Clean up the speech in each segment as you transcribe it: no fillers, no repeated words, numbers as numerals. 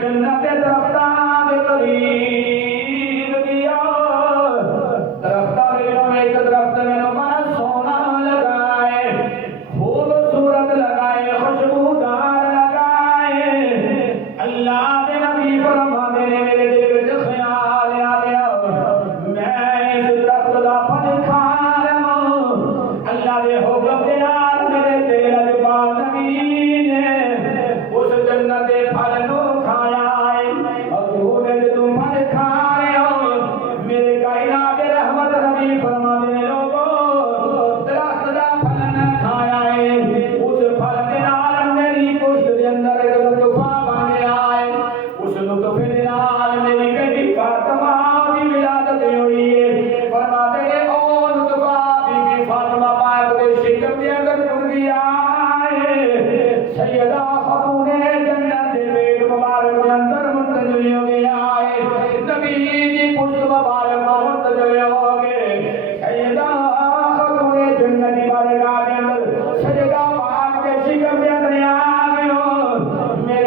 جنت درختان کے قریب گیا درختان میں ایک درخت میں بڑا سونا لگائے خوبصورت لگائے خوشبودار لگائے اللہ کے نبی فرماتے ہیں میرے دل میں خیال آ گیا میں اس درخت کا پھل کھا رہا ہوں اللہ کے حکم کے نال میرے دل اجبال نبی نے اس جنت کے پھل کو کھایا ہے حضور نے تم پھل کھا رہے ہو میرے کائنات کے رحمت نبی فرماتے ہیں لوگوں درخت کا پھل نہ کھایا ہے اس پھل کے نال میری پشت کے اندر ایک لطفہ بن گیا ہے اس لطفے کے نال میری بیٹی فاطمہ کی ولادت ہوئی ہے فرماتے ہیں او لطفہ بی بی فاطمہ پاک کے شکم کے اندر ٹر گیا ہے سیدہ خاتون جنت کے پیٹ مبارک کے اندر منتظر ہو گیا ہے نبی کی پشت مبارک منتظر ہو گئے سیدہ خاتون جنت کی بارگاہ کے اندر سجدہ پاک کے شکم کے اندر آ گئے ہو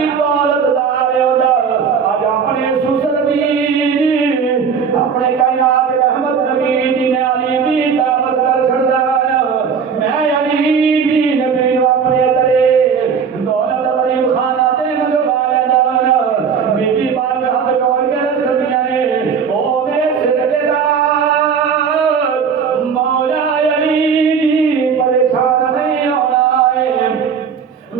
بھی دولت دار ہوتا اج اپنے سسر بھی اپنے کائنات رحمت نبی جی نے علی بھی دعوت کر چھڑدا میں علی بھی نبی نو اپنے کرے دولت غریب خانہ تے منگوا لینا بی بی بار ہاتھ جوڑ کے رکھ دیا نے او میرے سر دے دار مولا علی جی پریشان نہیں ہونا ہے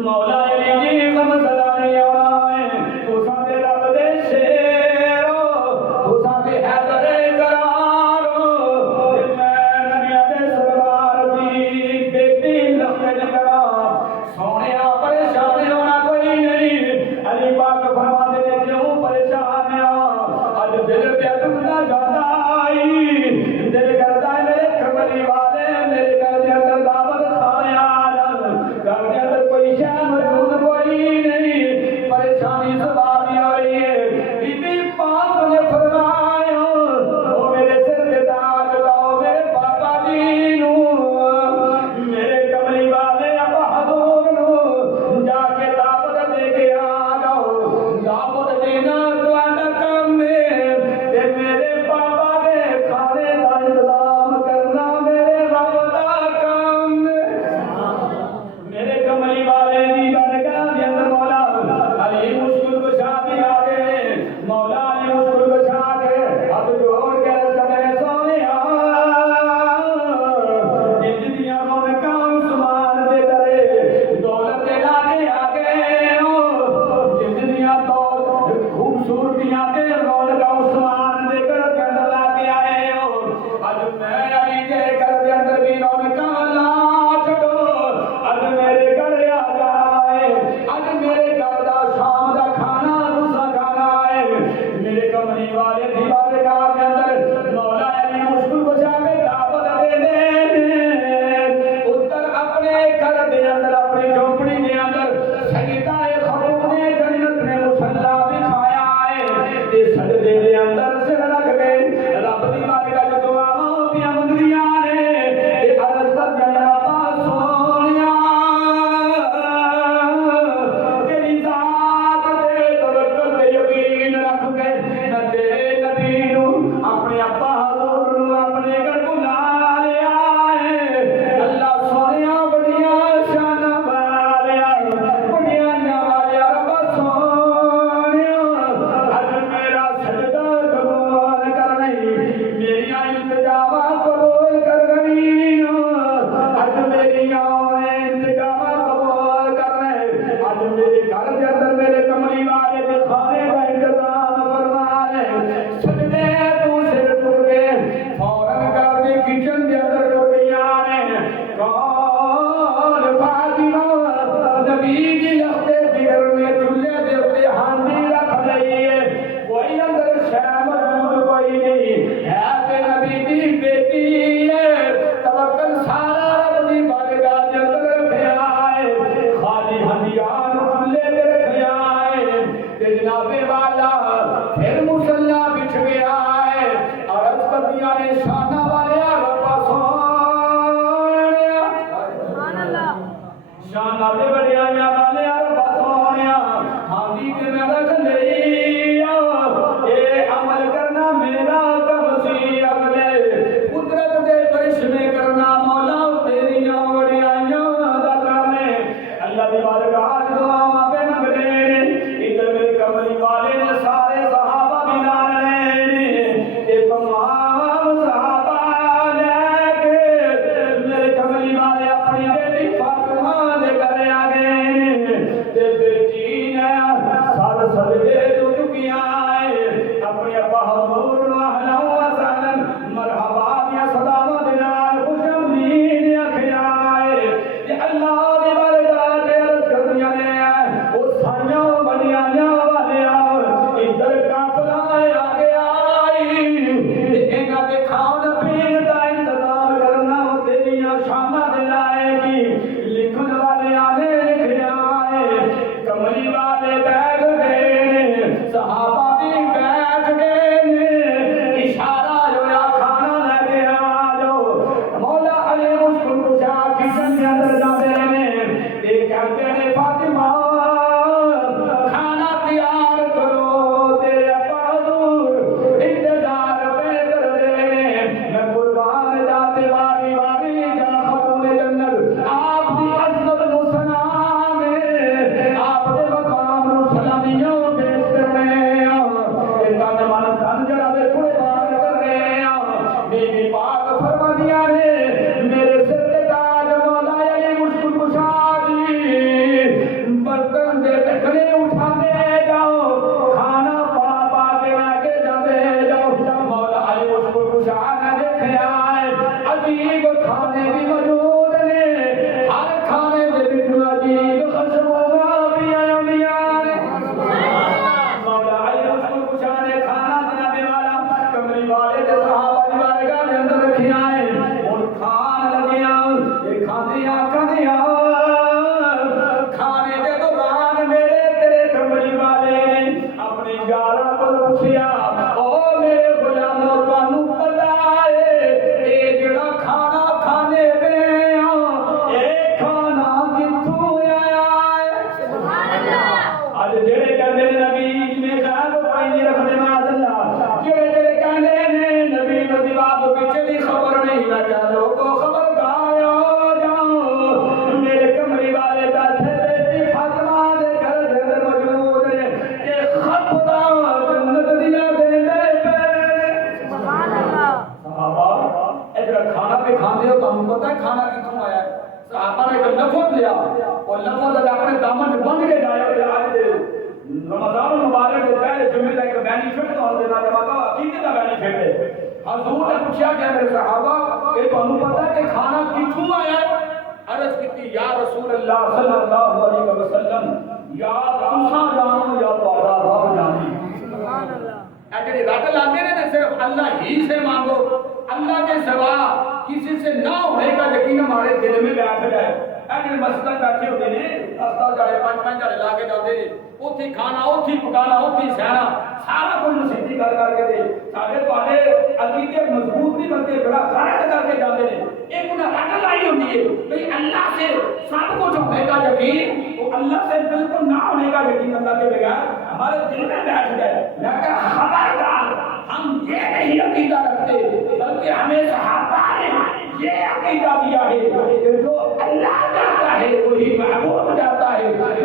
مولا علی جی غم زدہ نہیں ہونا ہے تساں تے رب دے شیر ہو تساں تے حیدر قرار ہو میں نبیاں دے سرکار دی بیٹی لکھے جگڑا سونیا پریشان ہونا کوئی نہیں علی پاک فرماتے نے کیوں پریشان ہو اج دل پہ ٹوٹنا جاتا آئی دل کرتا ہے میرے کملی والے میرے گھر کے اندر دعوت کھانے آ جان گھر کے اندر کوئی شے موجود کوئی نہیں پریشانی سوال ہو رہی ہے بی بی پاک نے فرمایا او میرے سر پہ تاج لاؤ میرے بابا جی نو میرے کملی والے ابا حضور نو جا کے دعوت دے کے آ جاؤ دعوت دینا تہاڈا کام ہے تے میرے بابا دے کھانے دا انتظام کرنا میرے رب دا کام ہے میرے کملی والے دی برکات دے اندر مولا علی مشکل کشا بھی آ گئے مولا علی مشکل کشا کے ہاتھ جوڑ کے عرض کرتے ہیں سونیا جتنیاں رونقاں عثمان دے درے دولت دے لا کے آ گئے ہو جتنیاں دولت خوبصورتیاں تے رونقاں عثمان دے گھر دے اندر لا کے آئے ہو اج میں علی دے گھر دے اندر بھی رونقاں لا چھڈو اج میرے گھر آ جائے اج میرے گھر دا شام دا کھانا تساں کھانا ہے میرے کملی والے دی بارگاہ دے اندر مولا علی مشکل کشا کے دعوت دے دے اتر اپنے گھر دے اندر اپنی جھونپڑی دے اندر سجدہ خروف نے جنت نے مصلا بچھایا ہے تے سجدے دے اندر سر رکھ کے رب دی بارگاہ وچ دعاواں پیاں منگدیاں نے تے عرض کردیاں یا ابا سونیا تیری ذات تے توکل تے یقین رکھ کے میں تیرے نبی نو اپنے ابا حضور نو اپنے گھر بلا لیا ہے اللہ سونیا بڑیاں شاناں والیا بڑیاں نوالیا رب سونیا اج میرا سجدہ قبول کر نہیں میری التجاواں قبول کر نہیں اج میری التجاواں قبول کر اج میرے گھر کے اندر میرے کملی والے کے کھانے کا انتظام فرما لے سجدے تو سر ٹر کے فوراً گھر کے کچن کے اندر ٹوٹیاں نے کون فاطمہ نبی کی لختے جگر میں چولہے دے اوپر ہانڈی رکھ لئی ہے کوئی اندر شے موجود کوئی نہیں ہے کہ نبی دی بیٹی ہے توکل سارا رب دی بارگاہ دے اندر رکھیا ہے خالی ہنڈیاں چولہے تے رکھیا ہے تے جناب والا پھر مصلا بچھ گیا ہے عرض کردیاں نے شانہ والے رب سونیا سبحان اللہ شانہ دے بڑیا والے رب سونیا ہاندی تے میں رکھ لئی اے عمل کرنا میرا کم سی اگلے قدرت دے کرشمے کرنا مولا تیریاں وڈیائیاں دا کام ہے اللہ دی بارگاہ وچ دعاواں پہ منگدے ادھر میرے کملی والے نے سارے صحابہ بھی نال نے اے تمام صحابہ لے کے میرے کملی والے اپنی بیٹی فاطمہ دے گھر آ گئے تے بیٹی نے سر سجدے تو چکیاں اپنے ابا حضور اہلا و سہلا مرحبا دیا صداواں دے نال خوش آمدید آکھیا تے اللہ دی بارگاہ تے عرض کردیاں نے او ساریاں بڑیاں والے ادھر قافلہ آ گیا تے انہاں دے کھان پین دا انتظام کرنا تیریاں شاناں دے لائے گی لکھن والے آنے لکھیا کملی والے بیٹھ گئے صحابہ بھی بیٹھ گئے اشارہ ہویا کھانا لے کے آ جاؤ مولا علی مشکل کشا کچن کے اندر جاتے ہیں یہ کہتے ہیں فاطمہ ਪੁੱਛਿਆ ਓ ਮੇਰੇ ਗੁਲਾਮੋ ਤੁਹਾਨੂੰ ਪਤਾ ਏ ਇਹ ਜਿਹੜਾ ਖਾਣਾ ਖਾਣੇ ਪਏ ਆ ਇਹ ਖਾਣਾ ਕਿੱਥੋਂ ਆਇਆ ਹੈ ਸੁਭਾਨ ਅੱਲਾਹ ਅੱਜ ਜਿਹੜੇ ਕਹਿੰਦੇ ਨੇ ਨਬੀ ਜਿਵੇਂ ਖਾਬ ਪਾਈ ਨਹੀਂ ਰੱਖਦੇ ਮਾਜ਼ੱਲਾ ਜਿਹੜੇ ਕਹਿੰਦੇ ਨੇ ਨਬੀ ਨੂੰ ਦੀਵਾਰ ਵਿੱਚ ਦੀ ਖਬਰ ਨਹੀਂ ਲੱਗਾ ਲੋਗੋ ਖਬਰਦਾਰ ਹੋ ਜਾਓ ਮੇਰੇ ਕਮਰੇ ਵਾਲੇ ਬੈਠੇ ਬੇਟੀ ਫਾਤਮਾ ਦੇ ਘਰ ਦੇ ਅੰਦਰ ਮੌਜੂਦ ਨੇ ਕਿ ਖਬਰਦਾਰ ਜੰਨਤ ਦੀਆਂ ਦੇਂਦੇ ਪਏ ਸੁਭਾਨ ਅੱਲਾਹ ਸਹਾਬਾ ਇਧਰ ਖਾਣਾ ਵੀ ਖਾਂਦੇ ਹੋ ਤੁਹਾਨੂੰ ਪਤਾ ਹੈ ਖਾਣਾ ਕਿੱਥੋਂ ਆਇਆ ਹੈ ਸਹਾਬਾ ਨੇ ਇੱਕ ਲਫ਼ਜ਼ ਲਿਆ ਉਹ ਲਫ਼ਜ਼ ਆਪਣੇ ਦਾਮਨ ਚ ਬੰਨ ਕੇ ਜਾਇਆ ਤੇ ਅੱਜ ਦੇ رمضان مبارک کے پہلے جمعے کا ایک بینیفٹ تو دینا جماعت عقیدے کا بینیفٹ ہے حضور نے پوچھا کہ میرے صحابہ کہ تمہیں پتہ ہے کہ کھانا کتھوں آیا ہے عرض کی یا رسول اللہ صلی اللہ علیہ وسلم یا تساں جانو یا تہاڈا رب جانے سبحان اللہ اے جڑے رٹ لاندے نے صرف اللہ ہی سے مانگو اللہ کے سوا کسی سے نہ ہونے کا یقین ہمارے دل میں بیٹھ جائے اے مسجد بیٹھے ہوتے نے استاد جڑے پانچ پانچ جڑے لا کے جاندے نے اوتھی کھانا اوتھی پکانا اوتھی سہنا سارا کچھ مسیتی کر کے دے سارے تواڈے عقیدے مضبوط نہیں بنتے بڑا غلط کر کے جاندے نے ایک انہاں رٹ لائی ہوندی ہے بھئی اللہ سے سب کچھ ہونے کا یقین وہ اللہ سے بالکل نہ ہونے کا یقین اللہ کے بغیر ہمارے دل میں بیٹھ گئے لیکن خبردار ہم یہ نہیں عقیدہ رکھتے بلکہ ہمیں صحابہ نے یہ عقیدہ دیا ہے کہ جو اللہ چاہتا ہے وہی محبوب چاہتا ہے